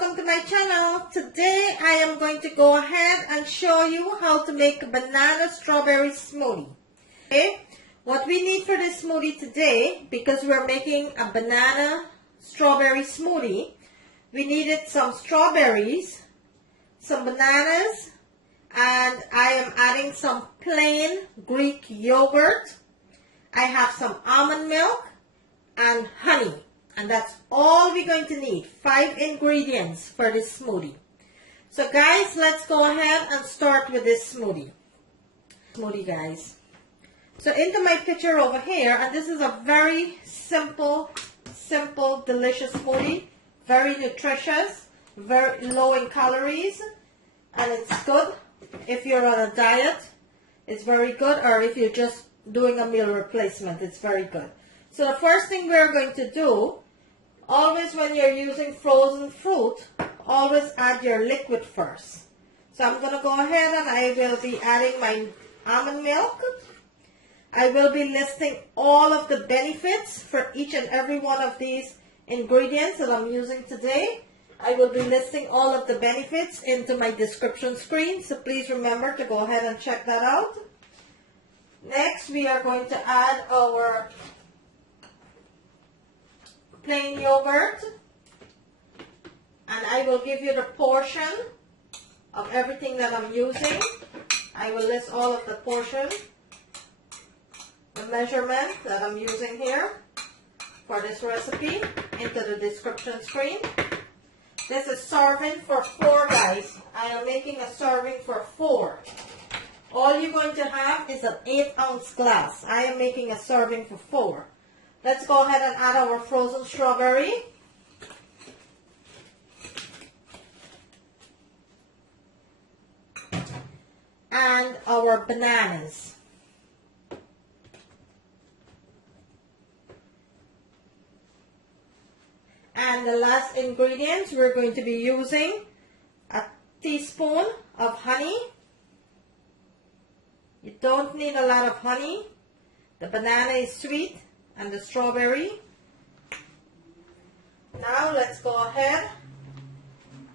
welcome to my channel. Today I am going to go ahead and show you how to make a banana strawberry smoothie. Okay, what we need for this smoothie today, because we're making a banana strawberry smoothie, we needed some strawberries, some bananas, and I am adding some plain Greek yogurt. I have some almond milk and honey. And that's all we're going to need. 5 ingredients for this smoothie. So guys, let's go ahead and start with this smoothie. Guys. So into my picture over here, and this is a very simple, delicious smoothie. Very nutritious, very low in calories, and it's good if you're on a diet. It's very good, or if you're just doing a meal replacement, it's very good. So the first thing we're going to do, always when you're using frozen fruit, always add your liquid first. So I'm going to go ahead and I will be adding my almond milk. I will be listing all of the benefits for each and every one of these ingredients that I'm using today. I will be listing all of the benefits into my description screen, so please remember to go ahead and check that out. Next, we are going to add our plain yogurt, and I will give you the portion of everything that I'm using. I will list all of the portion, the measurement that I'm using here for this recipe into the description screen. This is serving for 4 guys. I am making a serving for 4. All you're going to have is an 8-ounce glass. I am making a serving for 4. Let's go ahead and add our frozen strawberry. And our bananas. And the last ingredients, we're going to be using a teaspoon of honey. You don't need a lot of honey. The banana is sweet and the strawberry. Now let's go ahead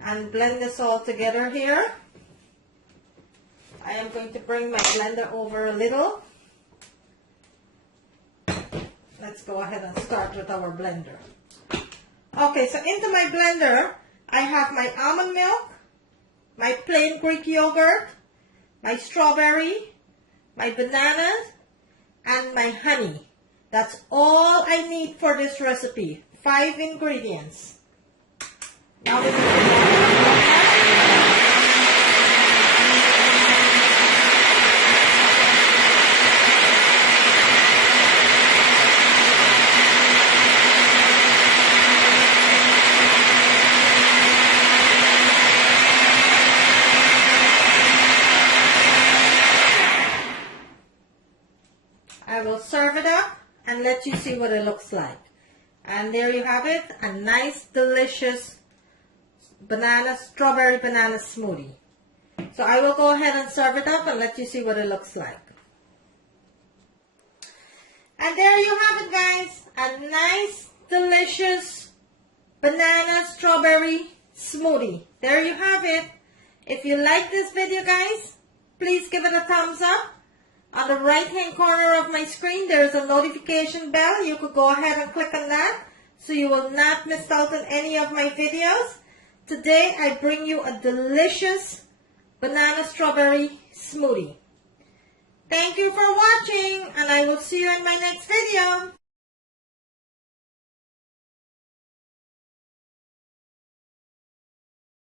and blend this all together here. I am going to bring my blender over a little. Let's go ahead and start with our blender. Okay, so into my blender, I have my almond milk, my plain Greek yogurt, my strawberry, my bananas, and my honey. That's all I need for this recipe. 5 ingredients. Now we I will serve it up and let you see what it looks like. And there you have it, a nice, delicious strawberry banana smoothie. So I will go ahead and serve it up and let you see what it looks like. And there you have it, guys, a nice, delicious banana strawberry smoothie. There you have it. If you like this video, guys, please give it a thumbs up. On the right hand corner of my screen, there is a notification bell. You could go ahead and click on that so you will not miss out on any of my videos. Today I bring you a delicious banana strawberry smoothie. Thank you for watching, and I will see you in my next video.